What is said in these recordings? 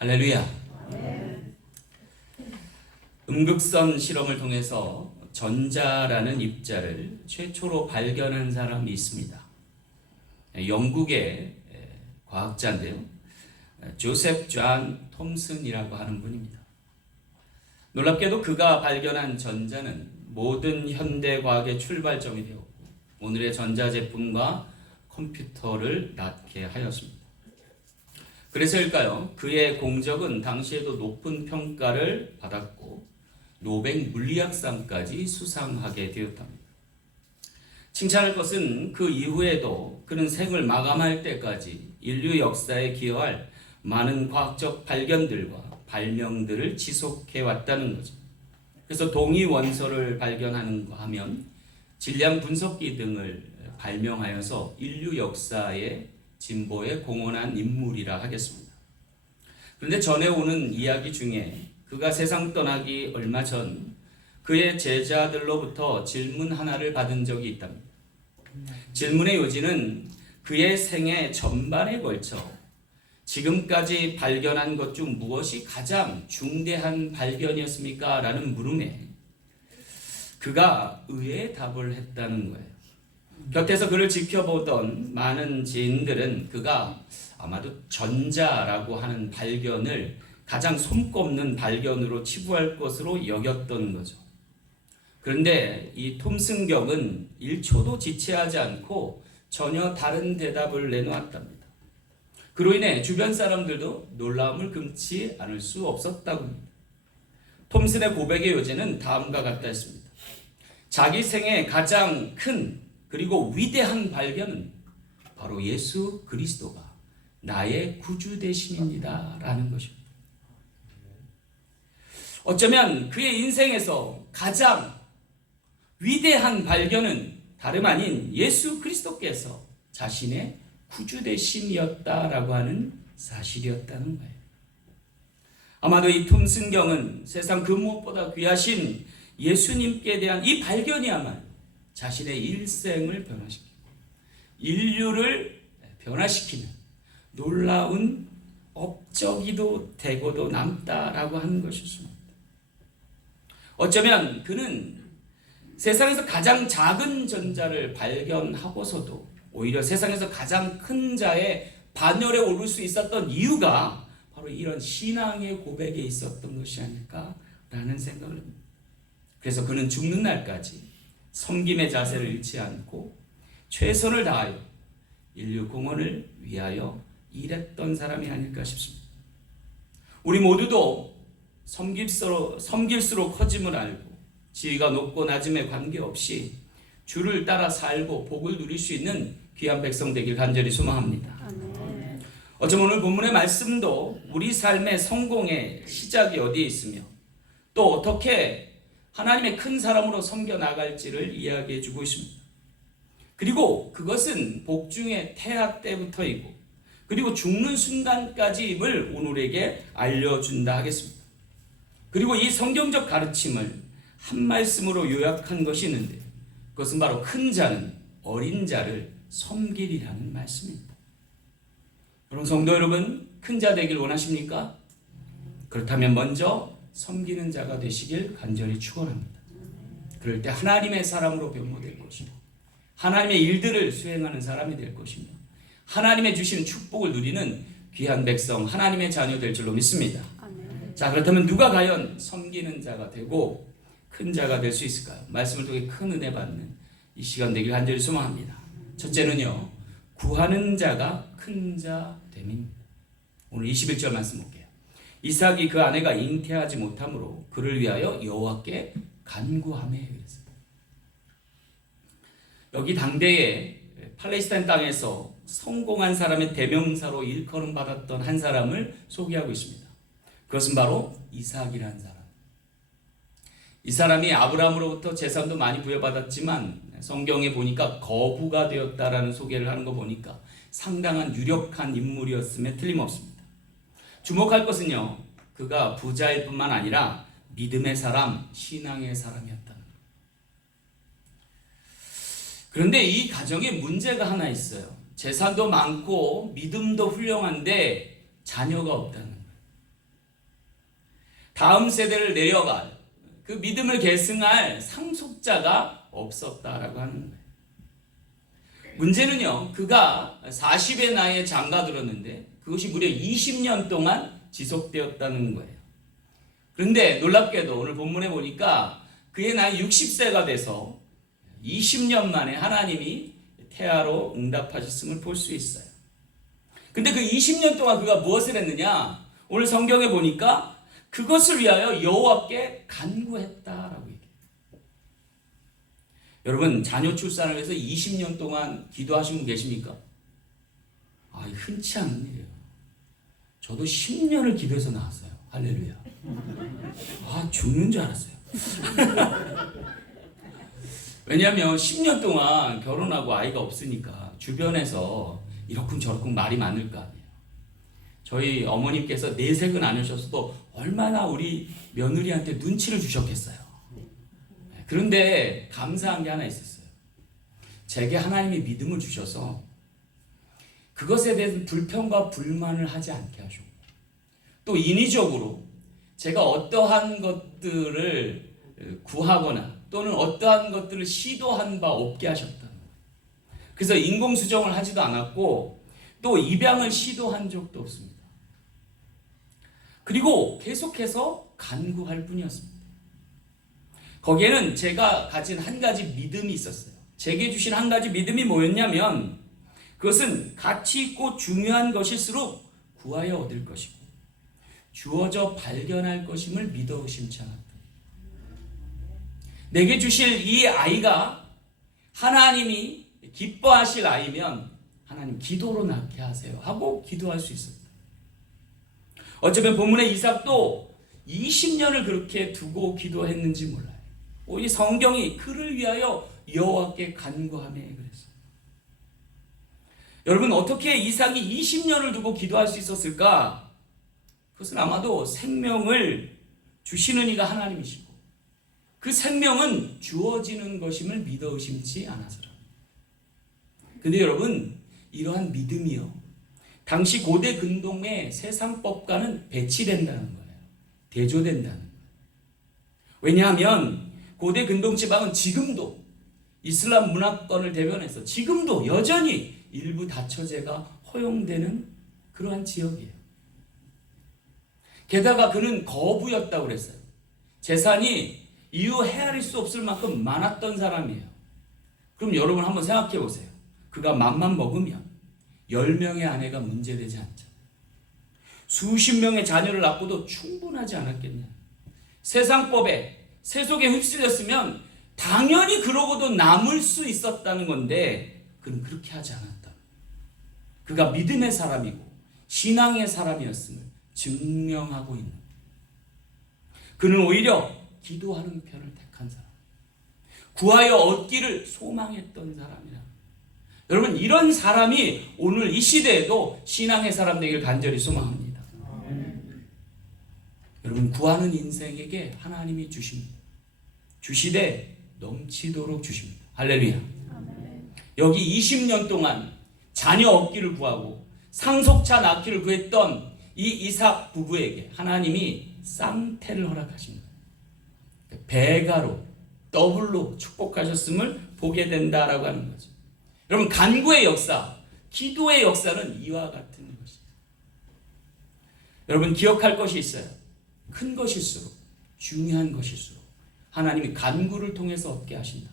할렐루야. 음극선 실험을 통해서 전자라는 입자를 최초로 발견한 사람이 있습니다. 영국의 과학자인데요. 조셉 존 톰슨이라고 하는 분입니다. 놀랍게도 그가 발견한 전자는 모든 현대 과학의 출발점이 되었고 오늘의 전자제품과 컴퓨터를 낳게 하였습니다. 그래서일까요? 그의 공적은 당시에도 높은 평가를 받았고 노벨 물리학상까지 수상하게 되었답니다. 칭찬할 것은 그 이후에도 그는 생을 마감할 때까지 인류 역사에 기여할 많은 과학적 발견들과 발명들을 지속해 왔다는 거죠. 그래서 동위 원소를 발견하는가 하면 질량 분석기 등을 발명하여서 인류 역사의 진보에 공헌한 인물이라 하겠습니다. 그런데 전해오는 이야기 중에 그가 세상 떠나기 얼마 전 그의 제자들로부터 질문 하나를 받은 적이 있답니다. 질문의 요지는 그의 생애 전반에 걸쳐 지금까지 발견한 것 중 무엇이 가장 중대한 발견이었습니까? 라는 물음에 그가 의외의 답을 했다는 거예요. 곁에서 그를 지켜보던 많은 지인들은 그가 아마도 전자라고 하는 발견을 가장 손꼽는 발견으로 치부할 것으로 여겼던 거죠. 그런데 이 톰슨경은 1초도 지체하지 않고 전혀 다른 대답을 내놓았답니다. 그로 인해 주변 사람들도 놀라움을 금치 않을 수 없었다고 합니다. 톰슨의 고백의 요지는 다음과 같다 했습니다. 자기 생애 가장 큰 그리고 위대한 발견은 바로 예수 그리스도가 나의 구주 되심입니다. 라는 것입니다. 어쩌면 그의 인생에서 가장 위대한 발견은 다름 아닌 예수 그리스도께서 자신의 구주 되심이었다라고 하는 사실이었다는 거예요. 아마도 이 톰슨경은 세상 그 무엇보다 귀하신 예수님께 대한 이 발견이야말로 자신의 일생을 변화시키고 인류를 변화시키는 놀라운 업적이도 되고도 남다라고 하는 것이었습니다. 어쩌면 그는 세상에서 가장 작은 전자를 발견하고서도 오히려 세상에서 가장 큰 자의 반열에 오를 수 있었던 이유가 바로 이런 신앙의 고백에 있었던 것이 아닐까라는 생각을 합니다. 그래서 그는 죽는 날까지 섬김의 자세를 잃지 않고 최선을 다하여 인류 공헌을 위하여 일했던 사람이 아닐까 싶습니다. 우리 모두도 섬길수록 커짐을 알고 지위가 높고 낮음에 관계없이 주를 따라 살고 복을 누릴 수 있는 귀한 백성 되길 간절히 소망합니다. 어쩌면 오늘 본문의 말씀도 우리 삶의 성공의 시작이 어디에 있으며 또 어떻게 하나님의 큰 사람으로 섬겨 나갈지를 이야기해 주고 있습니다. 그리고 그것은 복중의 태아 때부터이고 그리고 죽는 순간까지임을 오늘에게 알려준다 하겠습니다. 그리고 이 성경적 가르침을 한 말씀으로 요약한 것이 있는데 그것은 바로 큰 자는 어린 자를 섬기리라는 말씀입니다. 그럼 성도 여러분, 큰 자 되길 원하십니까? 그렇다면 먼저 섬기는 자가 되시길 간절히 축원합니다. 그럴 때 하나님의 사람으로 변모될 것이고 하나님의 일들을 수행하는 사람이 될 것이며 하나님의 주시는 축복을 누리는 귀한 백성 하나님의 자녀 될 줄로 믿습니다. 자, 그렇다면 누가 과연 섬기는 자가 되고 큰 자가 될 수 있을까요? 말씀을 통해 큰 은혜 받는 이 시간 되길 간절히 소망합니다. 첫째는요, 구하는 자가 큰 자 됨입니다. 오늘 21절 말씀 볼게요. 이삭이 그 아내가 잉태하지 못함으로 그를 위하여 여호와께 간구하며 그랬어요. 여기 당대에 팔레스타인 땅에서 성공한 사람의 대명사로 일컬음 받았던 한 사람을 소개하고 있습니다. 그것은 바로 이삭이라는 사람. 이 사람이 아브라함으로부터 재산도 많이 부여받았지만 성경에 보니까 거부가 되었다라는 소개를 하는 거 보니까 상당한 유력한 인물이었음에 틀림없습니다. 주목할 것은요, 그가 부자일 뿐만 아니라 믿음의 사람, 신앙의 사람이었다는 것. 그런데 이 가정에 문제가 하나 있어요. 재산도 많고 믿음도 훌륭한데 자녀가 없다는 거예요. 다음 세대를 내려갈 그 믿음을 계승할 상속자가 없었다라고 하는 거예요. 문제는요, 그가 40의 나이에 장가들었는데 그것이 무려 20년 동안 지속되었다는 거예요. 그런데 놀랍게도 오늘 본문에 보니까 그의 나이 60세가 돼서 20년 만에 하나님이 태아로 응답하셨음을 볼 수 있어요. 근데 그 20년 동안 그가 무엇을 했느냐? 오늘 성경에 보니까 그것을 위하여 여호와께 간구했다라고 얘기해요. 여러분, 자녀 출산을 위해서 20년 동안 기도하신 분 계십니까? 흔치 않은 일이에요. 저도 10년을 기도해서 나왔어요. 할렐루야. 죽는 줄 알았어요. 왜냐하면 10년 동안 결혼하고 아이가 없으니까 주변에서 이러쿵저러쿵 말이 많을 거 아니에요. 저희 어머님께서 내색은 안 하셨어도 얼마나 우리 며느리한테 눈치를 주셨겠어요. 그런데 감사한 게 하나 있었어요. 제게 하나님이 믿음을 주셔서 그것에 대해서 불평과 불만을 하지 않게 하셨고, 또 인위적으로 제가 어떠한 것들을 구하거나 또는 어떠한 것들을 시도한 바 없게 하셨다는 거예요. 그래서 인공수정을 하지도 않았고 또 입양을 시도한 적도 없습니다. 그리고 계속해서 간구할 뿐이었습니다. 거기에는 제가 가진 한 가지 믿음이 있었어요. 제게 주신 한 가지 믿음이 뭐였냐면 그것은 가치 있고 중요한 것일수록 구하여 얻을 것이고 주어져 발견할 것임을 믿어 의심치 않았다. 내게 주실 이 아이가 하나님이 기뻐하실 아이면 하나님 기도로 낳게 하세요 하고 기도할 수 있었다. 어쩌면 본문의 이삭도 20년을 그렇게 두고 기도했는지 몰라요. 오히려 성경이 그를 위하여 여호와께 간구하며 그랬어요. 여러분, 어떻게 이삭이 20년을 두고 기도할 수 있었을까? 그것은 아마도 생명을 주시는 이가 하나님이시고 그 생명은 주어지는 것임을 믿어 의심치 않아서라. 근데 여러분, 이러한 믿음이요, 당시 고대 근동의 세상법과는 배치된다는 거예요. 대조된다는 거예요. 왜냐하면 고대 근동 지방은 지금도 이슬람 문화권을 대변해서 지금도 여전히 일부 다처제가 허용되는 그러한 지역이에요. 게다가 그는 거부였다고 그랬어요. 재산이 이유 헤아릴 수 없을 만큼 많았던 사람이에요. 그럼 여러분 한번 생각해 보세요. 그가 맘만 먹으면 10명의 아내가 문제되지 않잖아요. 수십 명의 자녀를 낳고도 충분하지 않았겠냐. 세상법에 세속에 휩쓸렸으면 당연히 그러고도 남을 수 있었다는 건데 그는 그렇게 하지 않았다. 그가 믿음의 사람이고 신앙의 사람이었음을 증명하고 있는 거예요. 그는 오히려 기도하는 편을 택한 사람, 구하여 얻기를 소망했던 사람이라. 여러분, 이런 사람이 오늘 이 시대에도 신앙의 사람 되길 간절히 소망합니다. 여러분, 구하는 인생에게 하나님이 주십니다. 주시되 넘치도록 주십니다. 할렐루야. 여기 20년 동안 자녀 얻기를 구하고 상속자 낳기를 구했던 이 이삭 부부에게 하나님이 쌍태를 허락하신 거예요. 배가로 더블로 축복하셨음을 보게 된다라고 하는 거죠. 여러분, 간구의 역사, 기도의 역사는 이와 같은 것이죠. 여러분, 기억할 것이 있어요. 큰 것일수록, 중요한 것일수록 하나님이 간구를 통해서 얻게 하신다.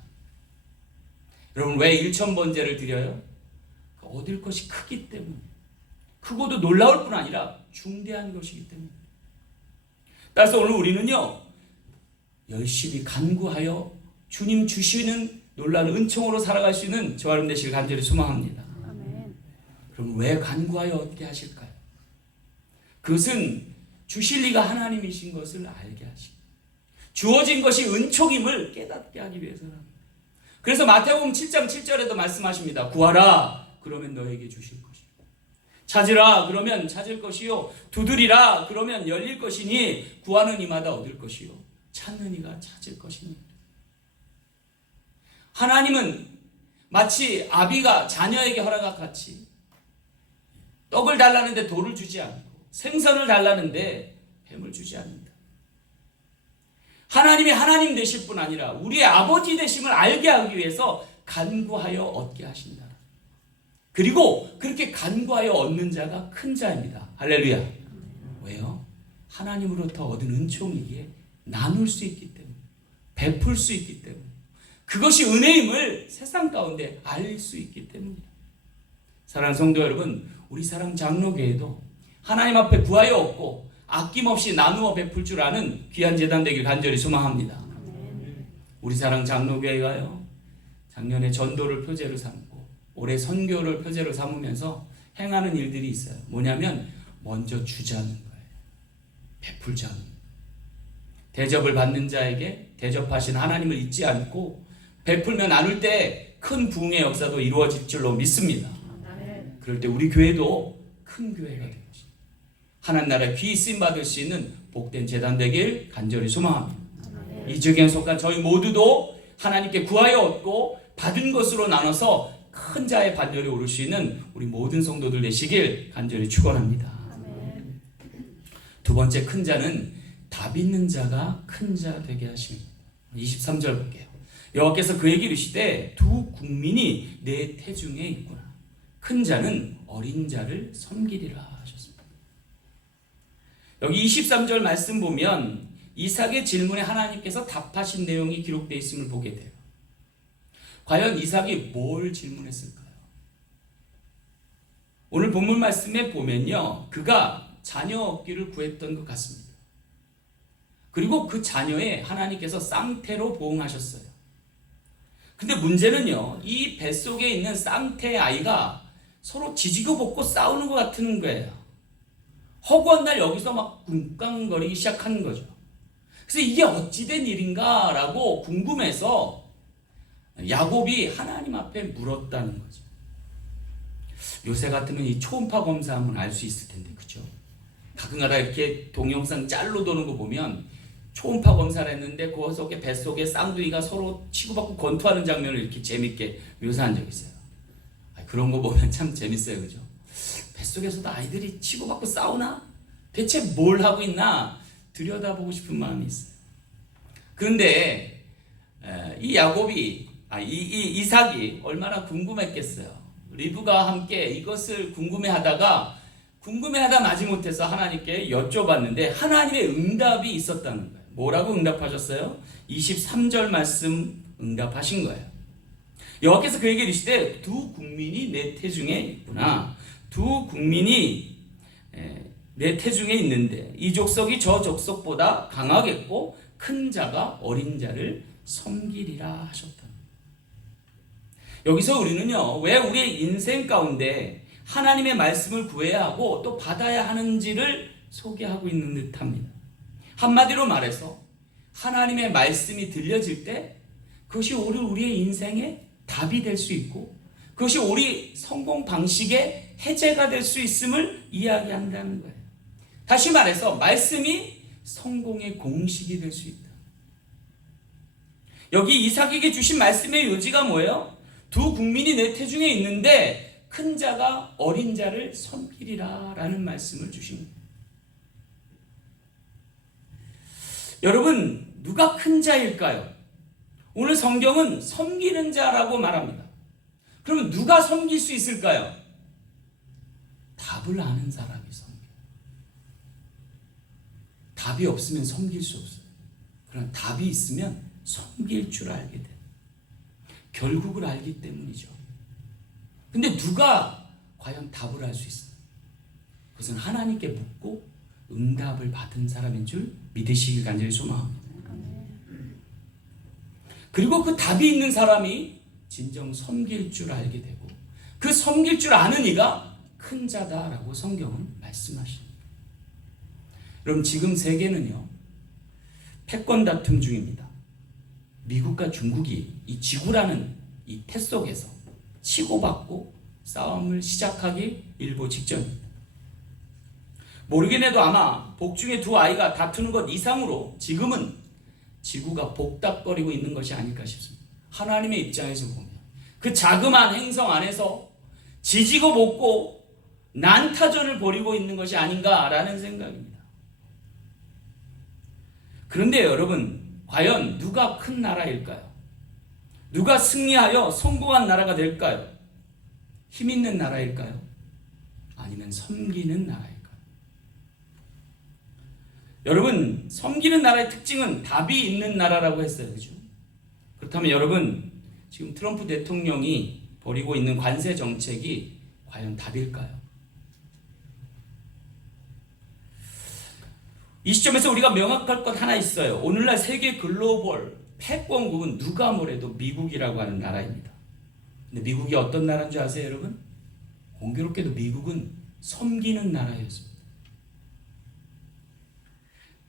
여러분, 왜 1,000번제를 드려요? 얻을 것이 크기 때문에, 크고도 놀라울 뿐 아니라 중대한 것이기 때문에. 따라서 오늘 우리는요, 열심히 간구하여 주님 주시는 놀라운 은총으로 살아갈 수 있는 저와 여러분 되시길 간절히 소망합니다. 아멘. 그럼 왜 간구하여 얻게 하실까요? 그것은 주실 이가 하나님이신 것을 알게 하시고 주어진 것이 은총임을 깨닫게 하기 위해서랍니다. 그래서 마태복음 7장 7절에도 말씀하십니다. 구하라, 그러면 너에게 주실 것이요. 찾으라, 그러면 찾을 것이요. 두드리라, 그러면 열릴 것이니 구하는 이마다 얻을 것이요. 찾는 이가 찾을 것이니. 하나님은 마치 아비가 자녀에게 허락한 같이 떡을 달라는데 돌을 주지 않고 생선을 달라는데 뱀을 주지 않는다. 하나님이 하나님 되실 뿐 아니라 우리의 아버지 되심을 알게 하기 위해서 간구하여 얻게 하신다. 그리고 그렇게 간구하여 얻는 자가 큰 자입니다. 할렐루야. 왜요? 하나님으로부터 얻은 은총이기에 나눌 수 있기 때문에, 베풀 수 있기 때문에, 그것이 은혜임을 세상 가운데 알 수 있기 때문이에요. 사랑하는 성도 여러분, 우리 사랑 장로교회도 하나님 앞에 구하여 얻고 아낌없이 나누어 베풀 줄 아는 귀한 재단 되길 간절히 소망합니다. 우리 사랑 장로교회가요, 작년에 전도를 표제로 삼고 올해 선교를 표제로 삼으면서 행하는 일들이 있어요. 뭐냐면 먼저 주자는 거예요. 베풀자는. 대접을 받는 자에게 대접하신 하나님을 잊지 않고 베풀며 나눌 때 큰 부흥의 역사도 이루어질 줄로 믿습니다. 그럴 때 우리 교회도 큰 교회가 되는 것입니다. 하나님 나라에 귀 쓰임 받을 수 있는 복된 재단 되길 간절히 소망합니다. 이 지역에 속한 저희 모두도 하나님께 구하여 얻고 받은 것으로 나눠서 큰 자의 반열에 오를 수 있는 우리 모든 성도들 되시길 간절히 축원합니다. 두 번째 큰 자는 답 있는 자가 큰 자 되게 하십니다. 23절 볼게요. 여호와께서 그에게 이르시되 두 국민이 내 태중에 있구나. 큰 자는 어린 자를 섬기리라 하셨습니다. 여기 23절 말씀 보면 이삭의 질문에 하나님께서 답하신 내용이 기록되어 있음을 보게 돼요. 과연 이삭이 뭘 질문했을까요? 오늘 본문 말씀에 보면요, 그가 자녀 얻기를 구했던 것 같습니다. 그리고 그 자녀에 하나님께서 쌍태로 보응하셨어요. 근데 문제는요, 이 뱃속에 있는 쌍태의 아이가 서로 지지고 볶고 싸우는 것 같은 거예요. 허구한 날 여기서 막 꿍깡거리기 시작하는 거죠. 그래서 이게 어찌된 일인가 라고 궁금해서 야곱이 하나님 앞에 물었다는 거죠. 요새 같으면 이 초음파 검사하면 알 수 있을 텐데, 그죠? 가끔가다 이렇게 동영상 짤로 도는 거 보면 초음파 검사를 했는데 그 속에 뱃속에 쌍둥이가 서로 치고받고 권투하는 장면을 이렇게 재밌게 묘사한 적이 있어요. 그런 거 보면 참 재밌어요, 그죠? 뱃속에서도 아이들이 치고받고 싸우나? 대체 뭘 하고 있나? 들여다보고 싶은 마음이 있어요. 그런데 이 야곱이, 이삭이 얼마나 궁금했겠어요. 리브가와 함께 이것을 궁금해하다 마지못해서 하나님께 여쭤봤는데 하나님의 응답이 있었다는 거예요. 뭐라고 응답하셨어요? 23절 말씀 응답하신 거예요. 여호와께서 그에게 이르시되 두 국민이 내 태중에 있구나. 두 국민이 내 태중에 있는데 이 족속이 저 족속보다 강하겠고 큰 자가 어린 자를 섬기리라 하셨다. 여기서 우리는요, 왜 우리의 인생 가운데 하나님의 말씀을 구해야 하고 또 받아야 하는지를 소개하고 있는 듯합니다. 한마디로 말해서 하나님의 말씀이 들려질 때 그것이 우리의 인생의 답이 될 수 있고 그것이 우리 성공 방식의 해제가 될 수 있음을 이야기한다는 거예요. 다시 말해서 말씀이 성공의 공식이 될 수 있다. 여기 이삭에게 주신 말씀의 요지가 뭐예요? 두 국민이 내 태중에 있는데 큰 자가 어린 자를 섬기리라 라는 말씀을 주신 거예요. 여러분, 누가 큰 자일까요? 오늘 성경은 섬기는 자라고 말합니다. 그러면 누가 섬길 수 있을까요? 답을 아는 사람이 섬겨요. 답이 없으면 섬길 수 없어요. 그러나 답이 있으면 섬길 줄 알게 돼요. 결국을 알기 때문이죠. 근데 누가 과연 답을 알 수 있어요? 그것은 하나님께 묻고 응답을 받은 사람인 줄 믿으시길 간절히 소망합니다. 그리고 그 답이 있는 사람이 진정 섬길 줄 알게 되고 그 섬길 줄 아는 이가 큰 자다라고 성경은 말씀하십니다. 여러분, 지금 세계는요, 패권 다툼 중입니다. 미국과 중국이 이 지구라는 이 태 속에서 치고받고 싸움을 시작하기 일보 직전입니다. 모르긴 해도 아마 복중의 두 아이가 다투는 것 이상으로 지금은 지구가 복닥거리고 있는 것이 아닐까 싶습니다. 하나님의 입장에서 보면 그 자그마한 행성 안에서 지지고 볶고 난타전을 벌이고 있는 것이 아닌가라는 생각입니다. 그런데 여러분, 과연 누가 큰 나라일까요? 누가 승리하여 성공한 나라가 될까요? 힘 있는 나라일까요? 아니면 섬기는 나라일까요? 여러분, 섬기는 나라의 특징은 답이 있는 나라라고 했어요. 그죠? 그렇다면 여러분, 지금 트럼프 대통령이 벌이고 있는 관세 정책이 과연 답일까요? 이 시점에서 우리가 명확할 것 하나 있어요. 오늘날 세계 글로벌 패권국은 누가 뭐래도 미국이라고 하는 나라입니다. 근데 미국이 어떤 나라인 줄 아세요, 여러분? 공교롭게도 미국은 섬기는 나라였습니다.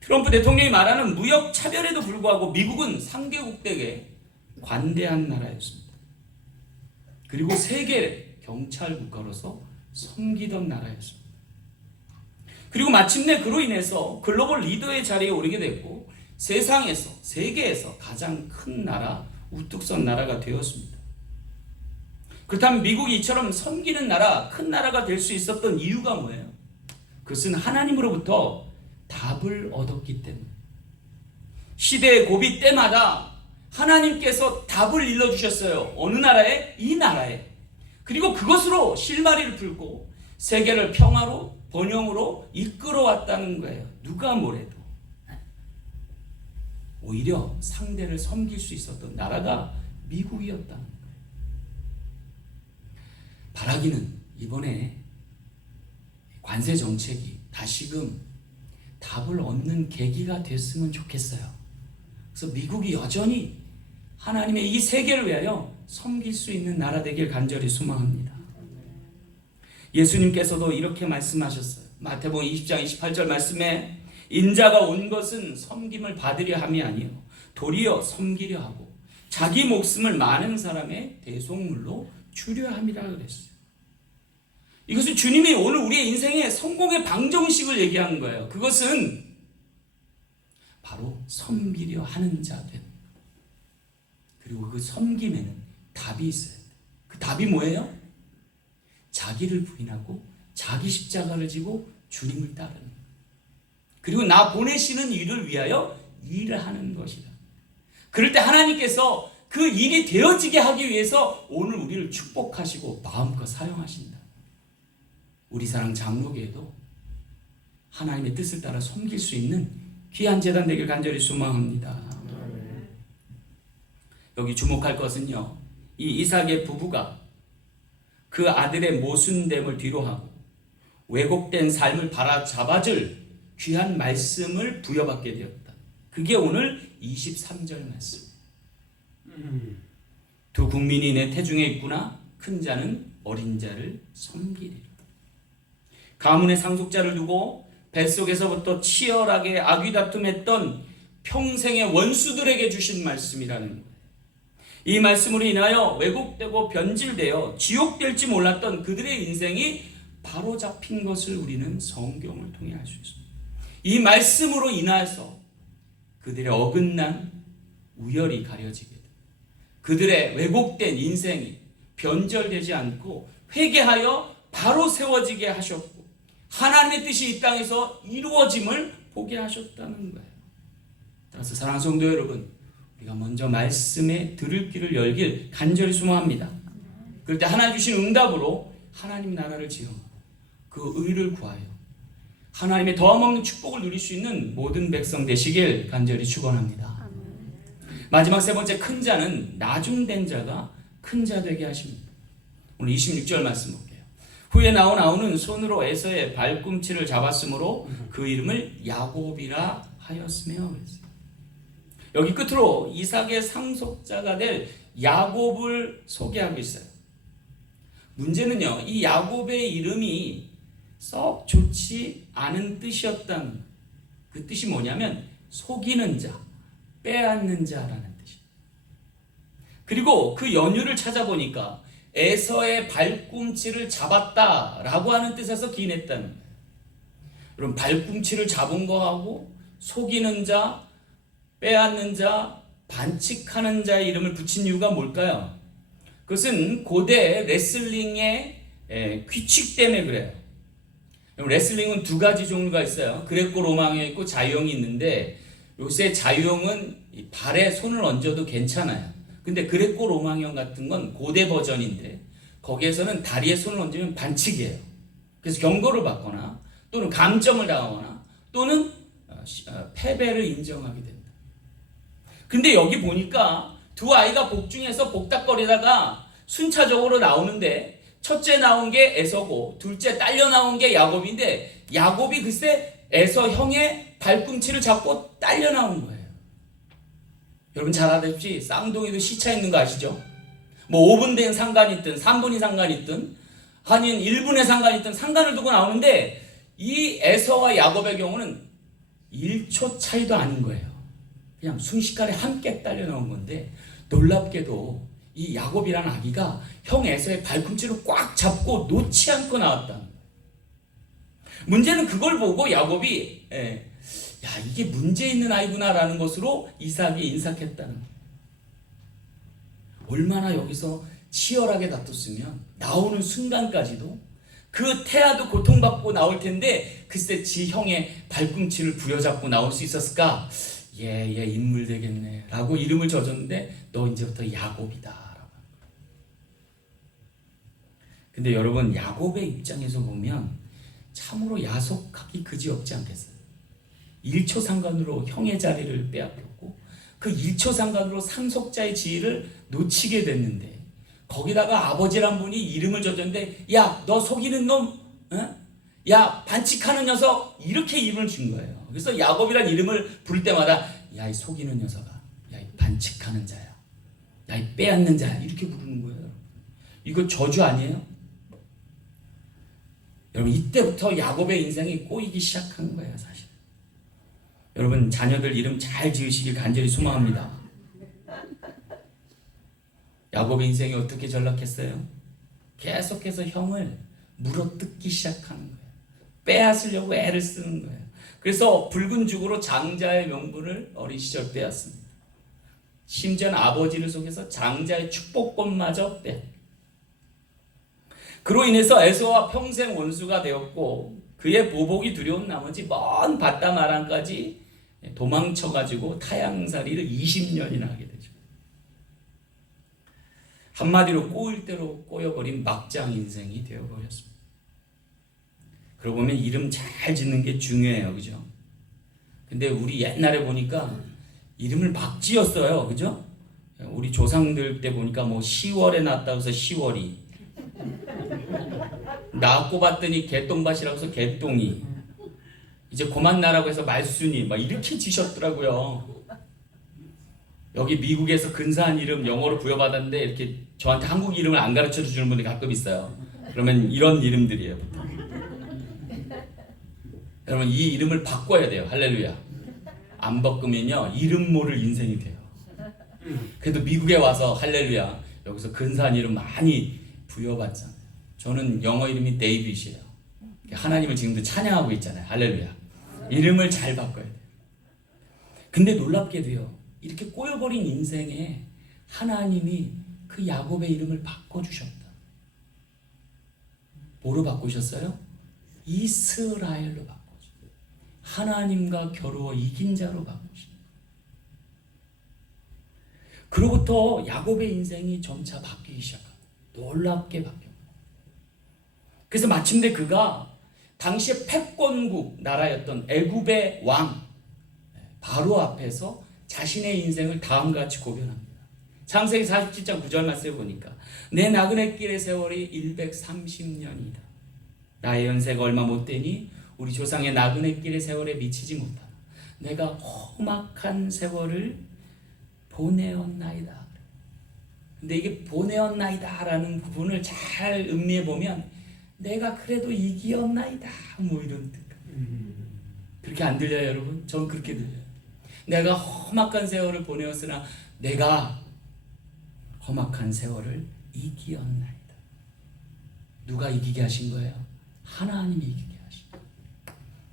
트럼프 대통령이 말하는 무역 차별에도 불구하고 미국은 상대국에게 관대한 나라였습니다. 그리고 세계 경찰 국가로서 섬기던 나라였습니다. 그리고 마침내 그로 인해서 글로벌 리더의 자리에 오르게 됐고 세상에서, 세계에서 가장 큰 나라, 우뚝 선 나라가 되었습니다. 그렇다면 미국이 이처럼 섬기는 나라, 큰 나라가 될 수 있었던 이유가 뭐예요? 그것은 하나님으로부터 답을 얻었기 때문에, 시대의 고비 때마다 하나님께서 답을 일러주셨어요. 어느 나라에? 이 나라에. 그리고 그것으로 실마리를 풀고 세계를 평화로, 번영으로 이끌어왔다는 거예요. 누가 뭐래도. 오히려 상대를 섬길 수 있었던 나라가 미국이었다는 거예요. 바라기는 이번에 관세 정책이 다시금 답을 얻는 계기가 됐으면 좋겠어요. 그래서 미국이 여전히 하나님의 이 세계를 위하여 섬길 수 있는 나라 되길 간절히 소망합니다. 예수님께서도 이렇게 말씀하셨어요. 마태복음 20장 28절 말씀에 인자가 온 것은 섬김을 받으려 함이 아니요 도리어 섬기려 하고 자기 목숨을 많은 사람의 대속물로 주려 함이라 그랬어요. 이것은 주님이 오늘 우리의 인생의 성공의 방정식을 얘기하는 거예요. 그것은 바로 섬기려 하는 자 됨. 그리고 그 섬김에는 답이 있어야 돼요. 그 답이 뭐예요? 자기를 부인하고 자기 십자가를 지고 주님을 따르는 거예요. 그리고 나 보내시는 일을 위하여 일을 하는 것이다. 그럴 때 하나님께서 그 일이 되어지게 하기 위해서 오늘 우리를 축복하시고 마음껏 사용하신다. 우리 사랑 장로교회도 하나님의 뜻을 따라 섬길 수 있는 귀한 재단 되길 간절히 소망합니다. 여기 주목할 것은요, 이 이삭의 부부가 그 아들의 모순됨을 뒤로하고 왜곡된 삶을 바라잡아줄 귀한 말씀을 부여받게 되었다. 그게 오늘 23절 말씀. 두 국민이 내 태중에 있구나. 큰 자는 어린 자를 섬기리라. 가문의 상속자를 두고 뱃속에서부터 치열하게 아귀다툼했던 평생의 원수들에게 주신 말씀이라는 거예요. 이 말씀으로 인하여 왜곡되고 변질되어 지옥될지 몰랐던 그들의 인생이 바로잡힌 것을 우리는 성경을 통해 알 수 있습니다. 이 말씀으로 인하여서 그들의 어긋난 우열이 가려지게 됩니다. 그들의 왜곡된 인생이 변절되지 않고 회개하여 바로 세워지게 하셨고 하나님의 뜻이 이 땅에서 이루어짐을 보게 하셨다는 거예요. 따라서 사랑하는 성도 여러분, 우리가 먼저 말씀에 들을 길을 열길 간절히 소망합니다. 그럴 때 하나님 주신 응답으로 하나님 나라를 지어가고 그 의를 구하여 하나님의 더함없는 축복을 누릴 수 있는 모든 백성 되시길 간절히 축원합니다. 마지막 세 번째, 큰 자는 나중된 자가 큰 자 되게 하십니다. 오늘 26절 말씀 볼게요. 후에 나온 아우는 손으로 에서의 발꿈치를 잡았으므로 그 이름을 야곱이라 하였으며 그랬어요. 여기 끝으로 이삭의 상속자가 될 야곱을 소개하고 있어요. 문제는요, 이 야곱의 이름이 썩 좋지 않은 뜻이었다는, 그 뜻이 뭐냐면 속이는 자, 빼앗는 자라는 뜻이에요. 그리고 그 연유를 찾아보니까 에서의 발꿈치를 잡았다라고 하는 뜻에서 기인했다는 거예요. 여러분, 발꿈치를 잡은 거하고 속이는 자, 빼앗는 자, 반칙하는 자의 이름을 붙인 이유가 뭘까요? 그것은 고대 레슬링의 규칙 때문에 그래요. 레슬링은 두 가지 종류가 있어요. 그레코 로마형이 있고 자유형이 있는데 요새 자유형은 이 발에 손을 얹어도 괜찮아요. 근데 그레코 로마형 같은 건 고대 버전인데 거기에서는 다리에 손을 얹으면 반칙이에요. 그래서 경고를 받거나 또는 감점을 당하거나 또는 패배를 인정하게 된다. 근데 여기 보니까 두 아이가 복중에서 복닥거리다가 순차적으로 나오는데 첫째 나온 게 에서고 둘째 딸려 나온 게 야곱인데 야곱이 글쎄 에서 형의 발꿈치를 잡고 딸려 나온 거예요. 여러분 잘 아시다시피 쌍둥이도 시차 있는 거 아시죠? 뭐 5분 된 상관이 있든 3분이 상관이 있든 아니면 1분의 상관이 있든 상관을 두고 나오는데 이 에서와 야곱의 경우는 1초 차이도 아닌 거예요. 그냥 순식간에 함께 딸려 나온 건데 놀랍게도 이 야곱이라는 아기가 형 에서의 발꿈치를 꽉 잡고 놓지 않고 나왔다는 거예요. 문제는 그걸 보고 야곱이 야 이게 문제 있는 아이구나라는 것으로 이삭이 인삭했다는 거예요. 얼마나 여기서 치열하게 다퉜으면 나오는 순간까지도 그 태아도 고통받고 나올 텐데 글쎄 지 형의 발꿈치를 부여잡고 나올 수 있었을까? 얘 인물 되겠네 라고 이름을 져줬는데 너 이제부터 야곱이다 라고. 근데 여러분 야곱의 입장에서 보면 참으로 야속하기 그지없지 않겠어요? 1초 상관으로 형의 자리를 빼앗겼고 그 1초 상관으로 상속자의 지위를 놓치게 됐는데 거기다가 아버지란 분이 이름을 져줬는데 야 너 속이는 놈, 야 반칙하는 녀석 이렇게 이름을 준 거예요. 그래서 야곱이란 이름을 부를 때마다 야 이 속이는 녀석아, 야 이 반칙하는 자야, 야 이 빼앗는 자야 이렇게 부르는 거예요. 이거 저주 아니에요? 여러분 이때부터 야곱의 인생이 꼬이기 시작한 거예요 사실. 여러분 자녀들 이름 잘 지으시길 간절히 소망합니다. 야곱의 인생이 어떻게 전락했어요? 계속해서 형을 물어뜯기 시작하는 거예요. 빼앗으려고 애를 쓰는 거예요. 그래서 붉은 죽으로 장자의 명분을 어린 시절 빼앗습니다. 심지어는 아버지를 속여서 장자의 축복권마저 빼앗. 그로 인해서 에서와 평생 원수가 되었고 그의 보복이 두려운 나머지 먼 바담 아람까지 도망쳐가지고 타향살이를 20년이나 하게 되죠. 한마디로 꼬일 대로 꼬여버린 막장 인생이 되어버렸습니다. 그러고 보면 이름 잘 짓는 게 중요해요. 그죠? 근데 우리 옛날에 보니까 이름을 막 지었어요. 그죠? 우리 조상들 때 보니까 뭐 10월에 낳았다고 해서 10월이 낳고 봤더니 개똥밭이라고 해서 개똥이 이제 고만 나라고 해서 말순이 막 이렇게 지셨더라고요. 여기 미국에서 근사한 이름 영어로 부여받았는데 이렇게 저한테 한국 이름을 안 가르쳐 주는 분들이 가끔 있어요. 그러면 이런 이름들이에요. 여러분 이 이름을 바꿔야 돼요. 할렐루야. 안 바꾸면요 이름 모를 인생이 돼요. 그래도 미국에 와서 할렐루야 여기서 근사한 이름 많이 부여받잖아요. 저는 영어 이름이 데이빗이에요. 하나님을 지금도 찬양하고 있잖아요. 할렐루야. 이름을 잘 바꿔야 돼요. 근데 놀랍게도요 이렇게 꼬여버린 인생에 하나님이 그 야곱의 이름을 바꿔주셨다. 뭐로 바꾸셨어요? 이스라엘로 바꿔주셨어요. 하나님과 겨루어 이긴 자로 바꾸신 거예요. 그로부터 야곱의 인생이 점차 바뀌기 시작합니다. 놀랍게 바뀌었고 그래서 마침내 그가 당시의 패권국 나라였던 애굽의 왕 바로 앞에서 자신의 인생을 다음과 같이 고변합니다. 창세기 47장 9절 말씀을 보니까 내 나그네 길의 세월이 130년이다. 나의 연세가 얼마 못 되니 우리 조상의 나그네 길의 세월에 미치지 못하나 내가 험악한 세월을 보내었나이다. 근데 이게 보내었나이다 라는 부분을 잘 음미해 보면 내가 그래도 이기었나이다 뭐 이런 뜻. 그렇게 안 들려요 여러분? 전 그렇게 들려요. 내가 험악한 세월을 보내었으나 내가 험악한 세월을 이기었나이다. 누가 이기게 하신 거예요? 하나님이 이기게 하신 거예요.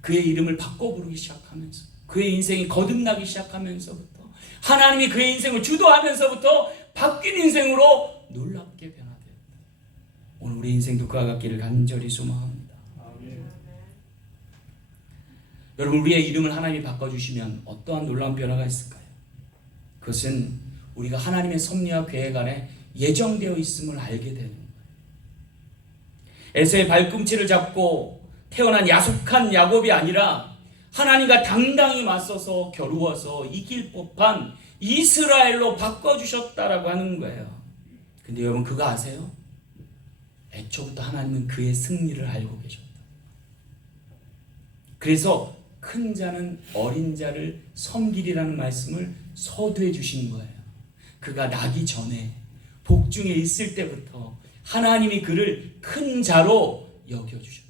그의 이름을 바꿔 부르기 시작하면서 그의 인생이 거듭나기 시작하면서부터 하나님이 그의 인생을 주도하면서부터 바뀐 인생으로 놀랍게 변화되었다. 오늘 우리 인생도 그와 같기를 간절히 소망합니다. 여러분 우리의 이름을 하나님이 바꿔주시면 어떠한 놀라운 변화가 있을까요? 그것은 우리가 하나님의 섭리와 계획 안에 예정되어 있음을 알게 되는 거예요. 에서의 발꿈치를 잡고 태어난 야속한 야곱이 아니라 하나님과 당당히 맞서서 겨루어서 이길 법한 이스라엘로 바꿔주셨다라고 하는 거예요. 근데 여러분 그거 아세요? 애초부터 하나님은 그의 승리를 알고 계셨다. 그래서 큰 자는 어린 자를 섬기리라는 말씀을 서두에 주신 거예요. 그가 나기 전에 복중에 있을 때부터 하나님이 그를 큰 자로 여겨주셨다.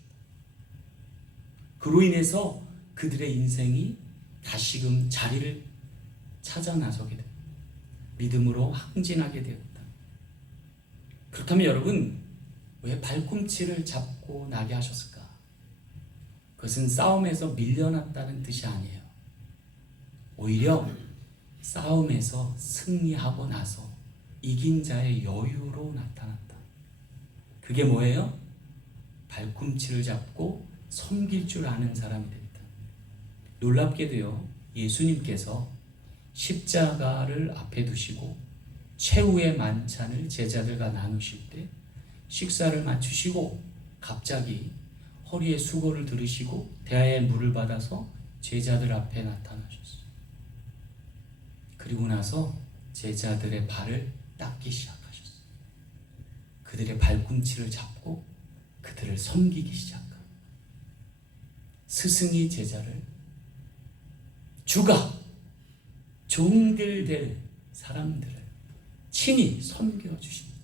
그로 인해서 그들의 인생이 다시금 자리를 찾아 나서게 됩니다. 믿음으로 항진하게 되었다. 그렇다면 여러분 왜 발꿈치를 잡고 나게 하셨을까? 그것은 싸움에서 밀려났다는 뜻이 아니에요. 오히려 싸움에서 승리하고 나서 이긴 자의 여유로 나타났다. 그게 뭐예요? 발꿈치를 잡고 섬길 줄 아는 사람이 됐다. 놀랍게도요, 예수님께서 십자가를 앞에 두시고 최후의 만찬을 제자들과 나누실 때 식사를 마치시고 갑자기 허리에 수고를 들으시고 대야에 물을 받아서 제자들 앞에 나타나셨어요. 그리고 나서 제자들의 발을 닦기 시작하셨어요. 그들의 발꿈치를 잡고 그들을 섬기기 시작합니다. 스승이 제자를 주가 종들 될 사람들을 친히 섬겨주십니다.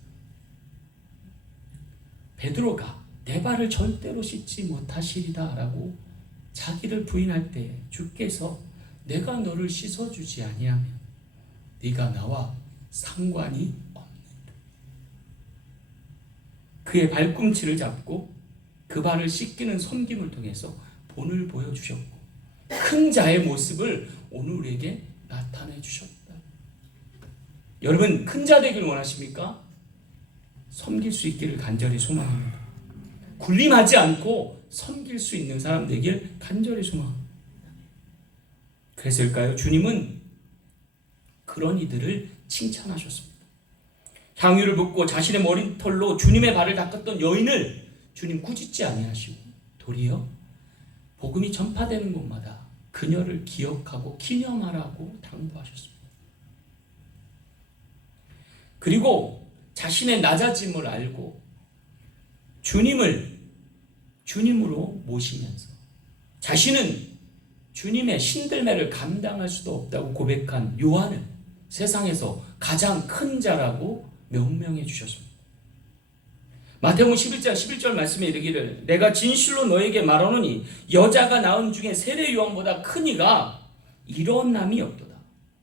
베드로가 내 발을 절대로 씻지 못하시리다 라고 자기를 부인할 때 주께서 내가 너를 씻어주지 아니하면 네가 나와 상관이 없는다. 그의 발꿈치를 잡고 그 발을 씻기는 섬김을 통해서 본을 보여주셨고 큰 자의 모습을 오늘 우리에게 나타내 주셨다. 여러분 큰 자 되길 원하십니까? 섬길 수 있기를 간절히 소망합니다. 군림하지 않고 섬길 수 있는 사람 되길 간절히 소망합니다. 그랬을까요? 주님은 그런 이들을 칭찬하셨습니다. 향유를 붓고 자신의 머리털로 주님의 발을 닦았던 여인을 주님 꾸짖지 아니하시고 도리어 복음이 전파되는 곳마다 그녀를 기억하고 기념하라고 당부하셨습니다. 그리고 자신의 낮아짐을 알고 주님을 주님으로 모시면서 자신은 주님의 신들매를 감당할 수도 없다고 고백한 요한을 세상에서 가장 큰 자라고 명명해 주셨습니다. 마태복음 11장 11절 말씀에 이르기를 내가 진실로 너에게 말하노니 여자가 낳은 중에 세례 요한보다 큰 이가 일어남이 없도다.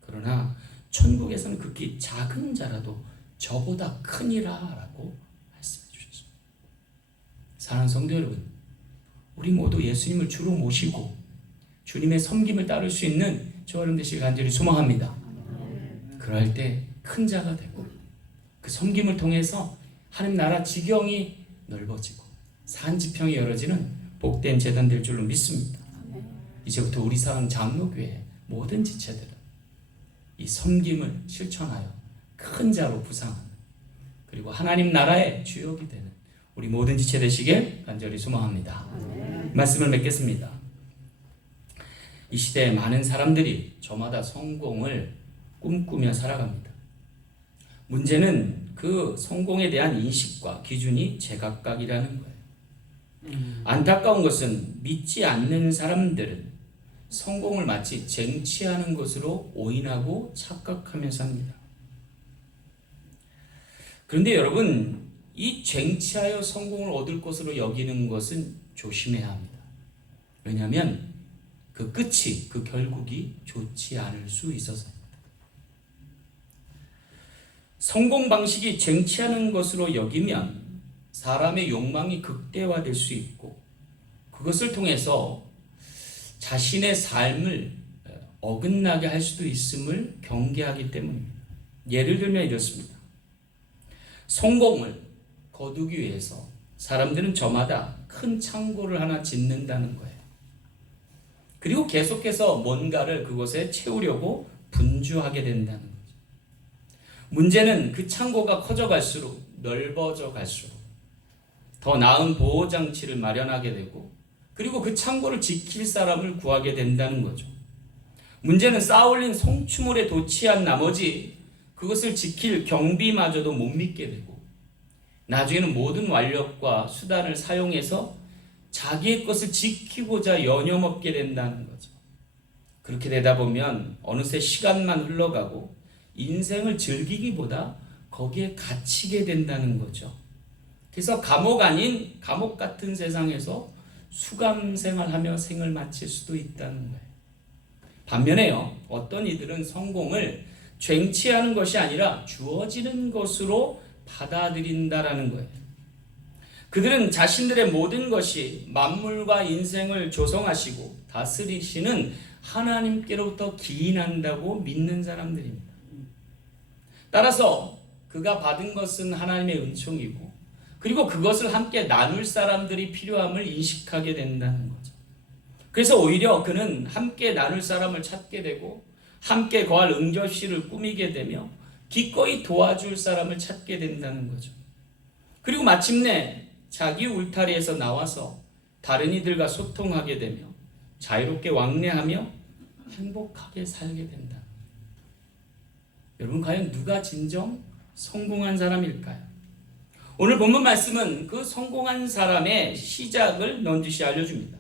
그러나 천국에서는 극히 작은 자라도 저보다 크니라 라고 말씀해 주셨습니다. 사랑하는 성도 여러분, 우리 모두 예수님을 주로 모시고 주님의 섬김을 따를 수 있는 저와 여러분 되시길 간절히 소망합니다. 그럴 때 큰 자가 되고 그 섬김을 통해서 하나님 나라 지경이 넓어지고 산지평이 열어지는 복된 재단 될 줄로 믿습니다. 이제부터 우리 사랑 장로교회 모든 지체들은 이 섬김을 실천하여 큰 자로 부상하는 그리고 하나님 나라의 주역이 되는 우리 모든 지체 되시길 간절히 소망합니다. 말씀을 맺겠습니다. 이 시대에 많은 사람들이 저마다 성공을 꿈꾸며 살아갑니다. 문제는 그 성공에 대한 인식과 기준이 제각각이라는 거예요. 안타까운 것은 믿지 않는 사람들은 성공을 마치 쟁취하는 것으로 오인하고 착각하면서 합니다. 그런데 여러분, 이 쟁취하여 성공을 얻을 것으로 여기는 것은 조심해야 합니다. 왜냐하면 그 끝이, 그 결국이 좋지 않을 수 있어서입니다. 성공 방식이 쟁취하는 것으로 여기면 사람의 욕망이 극대화될 수 있고 그것을 통해서 자신의 삶을 어긋나게 할 수도 있음을 경계하기 때문입니다. 예를 들면 이렇습니다. 성공을 거두기 위해서 사람들은 저마다 큰 창고를 하나 짓는다는 거예요. 그리고 계속해서 뭔가를 그곳에 채우려고 분주하게 된다는 거죠. 문제는 그 창고가 커져갈수록, 넓어져 갈수록 더 나은 보호장치를 마련하게 되고, 그리고 그 창고를 지킬 사람을 구하게 된다는 거죠. 문제는 쌓아올린 성취물에 도취한 나머지 그것을 지킬 경비마저도 못 믿게 되고, 나중에는 모든 완력과 수단을 사용해서 자기의 것을 지키고자 여념없게 된다는 거죠. 그렇게 되다 보면 어느새 시간만 흘러가고 인생을 즐기기보다 거기에 갇히게 된다는 거죠. 그래서 감옥 아닌 감옥 같은 세상에서 수감 생활하며 생을 마칠 수도 있다는 거예요. 반면에요, 어떤 이들은 성공을 쟁취하는 것이 아니라 주어지는 것으로 받아들인다라는 거예요. 그들은 자신들의 모든 것이 만물과 인생을 조성하시고 다스리시는 하나님께로부터 기인한다고 믿는 사람들입니다. 따라서 그가 받은 것은 하나님의 은총이고, 그리고 그것을 함께 나눌 사람들이 필요함을 인식하게 된다는 거죠. 그래서 오히려 그는 함께 나눌 사람을 찾게 되고, 함께 거할 응접실을 꾸미게 되며 기꺼이 도와줄 사람을 찾게 된다는 거죠. 그리고 마침내 자기 울타리에서 나와서 다른 이들과 소통하게 되며 자유롭게 왕래하며 행복하게 살게 된다. 여러분, 과연 누가 진정 성공한 사람일까요? 오늘 본문 말씀은 그 성공한 사람의 시작을 넌지시 알려줍니다.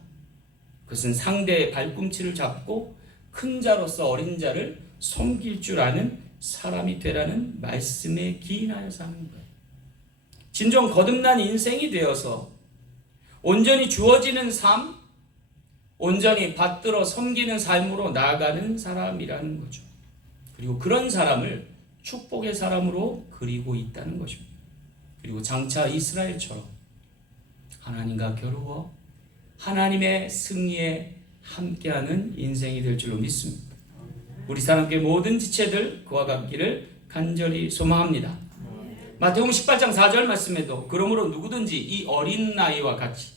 그것은 상대의 발꿈치를 잡고 큰 자로서 어린 자를 섬길 줄 아는 사람이 되라는 말씀에 기인하여서 하는 거예요. 진정 거듭난 인생이 되어서 온전히 주어지는 삶, 온전히 받들어 섬기는 삶으로 나아가는 사람이라는 거죠. 그리고 그런 사람을 축복의 사람으로 그리고 있다는 것입니다. 그리고 장차 이스라엘처럼 하나님과 겨루어 하나님의 승리에 함께하는 인생이 될 줄로 믿습니다. 우리 사람께 모든 지체들 그와 같기를 간절히 소망합니다. 마태복음 18장 4절 말씀에도 그러므로 누구든지 이 어린 나이와 같이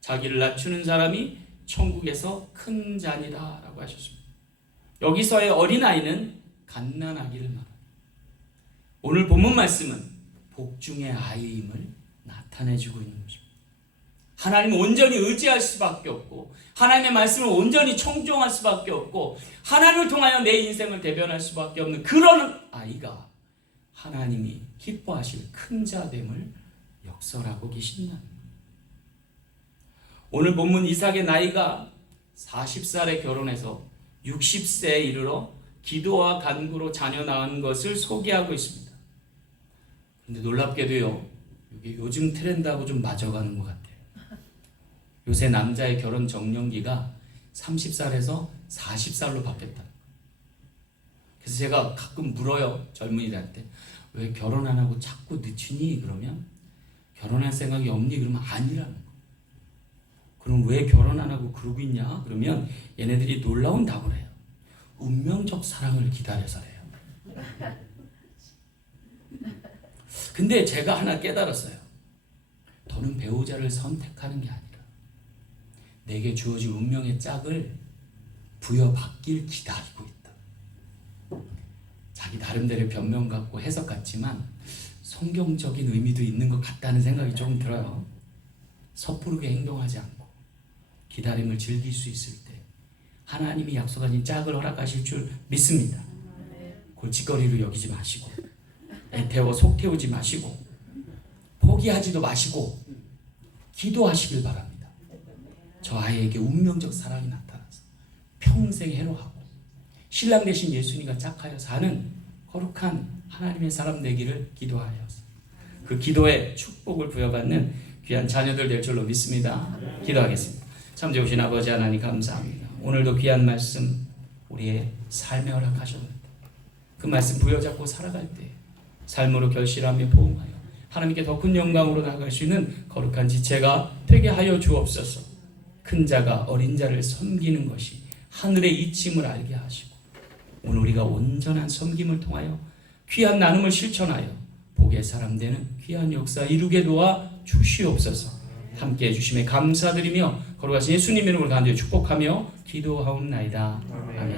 자기를 낮추는 사람이 천국에서 큰 자니라 라고 하셨습니다. 여기서의 어린아이는 갓난아기를 말합니다. 오늘 본문 말씀은 복중의 아이임을 나타내주고 있는 것입니다. 하나님을 온전히 의지할 수밖에 없고, 하나님의 말씀을 온전히 청종할 수밖에 없고, 하나님을 통하여 내 인생을 대변할 수밖에 없는 그런 아이가 하나님이 기뻐하실 큰 자됨을 역설하고 계신다. 오늘 본문 이삭의 나이가 40살에 결혼해서 60세에 이르러 기도와 간구로 자녀 낳은 것을 소개하고 있습니다. 근데 놀랍게도요, 이게 요즘 트렌드하고 좀 맞아가는 것 같아요. 요새 남자의 결혼 정년기가 30살에서 40살로 바뀌었다. 그래서 제가 가끔 물어요, 젊은이들한테. 왜 결혼 안 하고 자꾸 늦추니? 그러면 결혼할 생각이 없니? 그러면 아니라는 거. 그럼 왜 결혼 안 하고 그러고 있냐? 그러면 얘네들이 놀라운 답을 해요. 운명적 사랑을 기다려서래요. 근데 제가 하나 깨달았어요. 더는 배우자를 선택하는 게 아니라 내게 주어진 운명의 짝을 부여받길 기다리고 있다. 자기 나름대로 변명 같고 해석 같지만 성경적인 의미도 있는 것 같다는 생각이 조금 들어요. 섣부르게 행동하지 않고 기다림을 즐길 수 있을 때 하나님이 약속하신 짝을 허락하실 줄 믿습니다. 골칫거리로 여기지 마시고, 애태워 속 태우지 마시고, 포기하지도 마시고 기도하시길 바랍니다. 저 아이에게 운명적 사랑이 나타나서 평생 해로하고 신랑 되신 예수님과 짝하여 사는 거룩한 하나님의 사람 되기를 기도하여서 그 기도에 축복을 부여받는 귀한 자녀들 될 줄로 믿습니다. 기도하겠습니다. 참 좋으신 아버지 하나님 감사합니다. 오늘도 귀한 말씀 우리의 삶에 허락하셨는데 그 말씀 부여잡고 살아갈 때 삶으로 결실하며 포옹하여 하나님께 더 큰 영광으로 나아갈 수 있는 거룩한 지체가 되게 하여 주옵소서. 큰 자가 어린 자를 섬기는 것이 하늘의 이침을 알게 하시고 오늘 우리가 온전한 섬김을 통하여 귀한 나눔을 실천하여 복의 사람 되는 귀한 역사 이루게 도와 주시옵소서. 함께해 주심에 감사드리며 거룩하신 예수님 이름으로 간절히 축복하며 기도하옵나이다. 아멘.